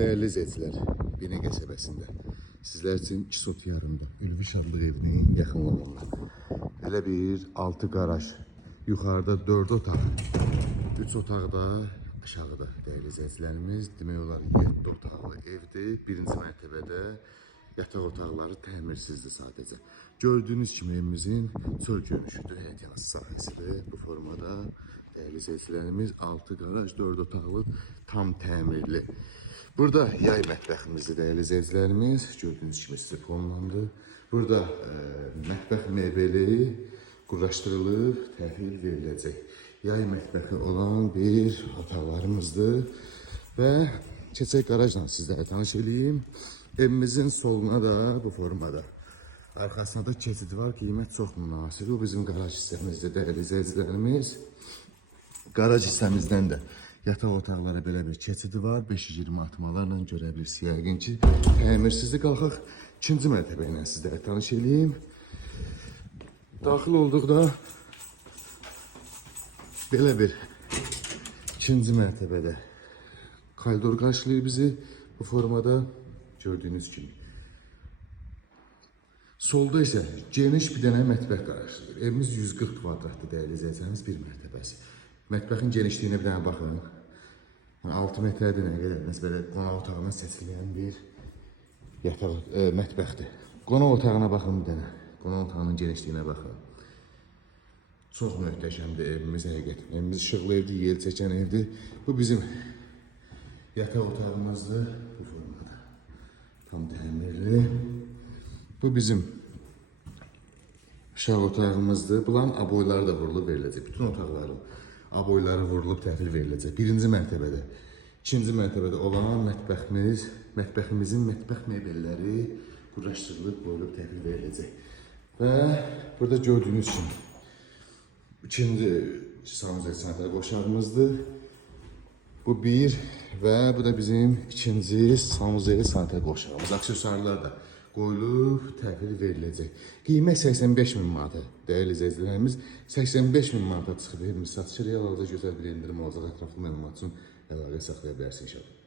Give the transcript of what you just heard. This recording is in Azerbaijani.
Değerli izleyiciler, Binə qəsəbəsində sizlər üçün 2 sot yarımda Ülvi Şadlıq evinin yaxınlığında elə bir 6 qaraj, yuxarıda 4 otaq, 3 otaqda aşağıda değerli izleyicilerimiz, demək olar 7 otaqlı evdir. Birinci mərtəbədə yataq otaqları təmirsizdir sadəcə. Gördüğünüz kimi evimizin çöl görünüşüdür, həyət yanası sahəsidir. Bu formada değerli izleyicilerimiz 6 qaraj, 4 otaqlı, tam təmirli. Burada yay mətbəximizdir değerli izleyicilerimiz. Gördüğünüz kimi sizə fonlandı. Burada mətbəx mebeli quraşdırılıb təhvil veriləcək. Yay mətbəxi olan bir otaqlarımızdır. Və keçək qarajla sizlərə tanış edeyim. Evimizin soluna da bu formada. Arkasında da keçid var, qiymət çox münasib. Bu bizim qaraj hissəmizdir değerli izleyicilerimiz. Qaraj hissəmizdən də yataq otaqlara belə bir keçidi var. 520 atmalarla görə bilirsiniz yəqin ki. Təmirsizlik. Qalxaq ikinci mərtəbə ilə sizlərə tanış edeyim. Daxil olduqda belə bir ikinci mərtəbədə koridor qarşılayır bizi bu formada gördüğünüz kimi. Solda isə geniş bir dənə mətbəx qarşılayır. Evimiz 140 kvadratdır değerli izləyicilərimiz, bir mərtəbəsi. Mətbəxin genişliyinə bir dənə baxın. 6 metrədir nə qədəriniz belə qonaq otağına seçilən bir yataq mətbəxdir. Qonaq otağına baxın bir dənə. Qonaq otağının genişliyinə baxın. Çox möhtəşəmdir evimiz həqiqətən. Evimiz işıqlı evdir, yel çəkən evdir. Bu bizim yataq otağımızdır bu formada. Tam təmirli. Bu bizim uşaq otağımızdır. Bunların aboyları da vurulub veriləcək. Bütün otaqların aboyları vurulub təhvil veriləcək. Birinci mərtəbədə. İkinci mərtəbədə olan mətbəximizin mətbəx mebelləri quraşdırılıb, qoyulub təhvil veriləcək. Və burada gördüğünüz kimi ikinci sanuzel sanitar qoşağımızdır. Bu bir və bu da bizim ikinci sanuzeli sanitar qoşağımız. Aksesuarlar da qoyulub təhvil veriləcək. Qiymət 85.000 manata değerli izləyicilərimiz. 85.000 manata çıxıb evimiz satışır. Real halda gözəl bir endirim olacaq. Ətraflı məlumat üçün əlaqə saxlaya bilərsiniz inşallah.